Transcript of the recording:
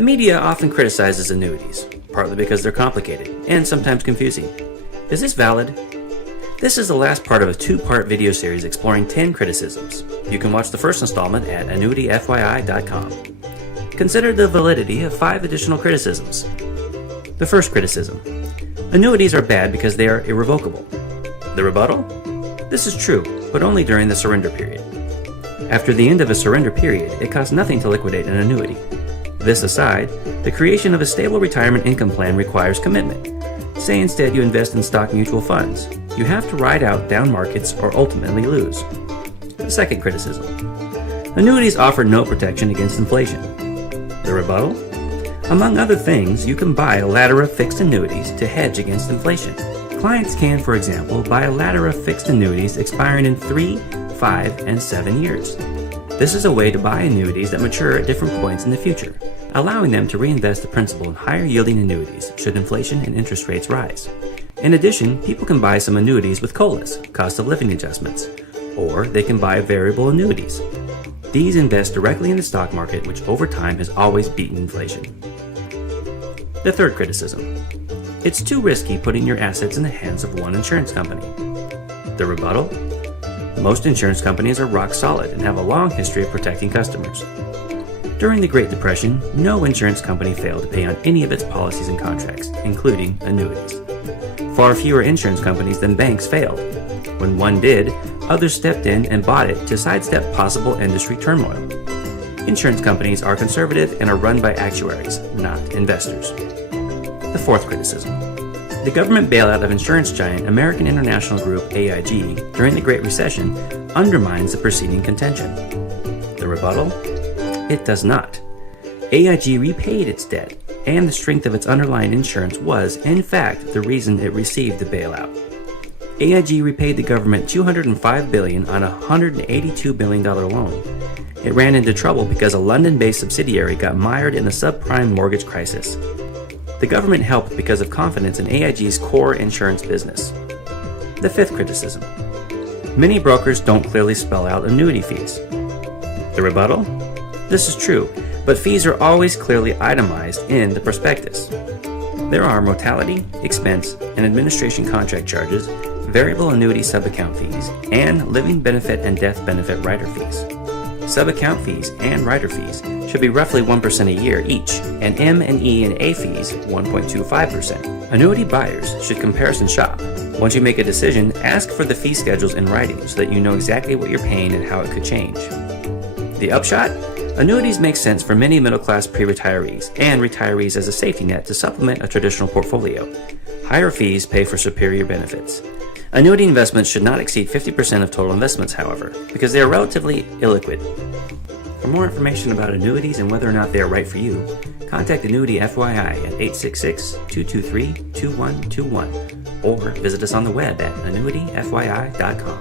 The media often criticizes annuities, partly because they're complicated and sometimes confusing. Is this valid? This is the last part of a two-part video series exploring 10 criticisms. You can watch the first installment at annuityfyi.com. Consider the validity of 5 additional criticisms. The first criticism: annuities are bad because they are irrevocable. The rebuttal: this is true, but only during the surrender period. After the end of a surrender period, it costs nothing to liquidate an annuity. This aside, the creation of a stable retirement income plan requires commitment. Say instead you invest in stock mutual funds. You have to ride out down markets or ultimately lose. The second criticism: annuities offer no protection against inflation. The rebuttal: among other things, you can buy a ladder of fixed annuities to hedge against inflation. Clients can, for example, buy a ladder of fixed annuities expiring in 3, 5, and 7 years. This is a way to buy annuities that mature at different points in the future, allowing them to reinvest the principal in higher yielding annuities should inflation and interest rates rise. In addition, people can buy some annuities with COLAs, cost of living adjustments, or they can buy variable annuities. These invest directly in the stock market, which over time has always beaten inflation. The third criticism: it's too risky putting your assets in the hands of one insurance company. The rebuttal: most insurance companies are rock solid and have a long history of protecting customers. During the Great Depression, no insurance company failed to pay on any of its policies and contracts, including annuities. Far fewer insurance companies than banks failed. When one did, others stepped in and bought it to sidestep possible industry turmoil. Insurance companies are conservative and are run by actuaries, not investors. The fourth criticism: the government bailout of insurance giant American International Group AIG during the Great Recession undermines the preceding contention. The rebuttal: it does not. AIG repaid its debt, and the strength of its underlying insurance was, in fact, the reason it received the bailout. AIG repaid the government $205 billion on a $182 billion loan. It ran into trouble because a London-based subsidiary got mired in the subprime mortgage crisis. The government helped because of confidence in AIG's core insurance business. The fifth criticism: many brokers don't clearly spell out annuity fees. The rebuttal: this is true, but fees are always clearly itemized in the prospectus. There are mortality, expense, and administration contract charges, variable annuity subaccount fees, and living benefit and death benefit rider fees. Subaccount fees and rider fees should be roughly 1% a year each, and M&E and A fees 1.25%. Annuity buyers should comparison shop. Once you make a decision, ask for the fee schedules in writing so that you know exactly what you're paying and how it could change. The upshot? Annuities make sense for many middle-class pre-retirees and retirees as a safety net to supplement a traditional portfolio. Higher fees pay for superior benefits. Annuity investments should not exceed 50% of total investments, however, because they are relatively illiquid. For more information about annuities and whether or not they are right for you, contact Annuity FYI at 866-223-2121 or visit us on the web at annuityfyi.com.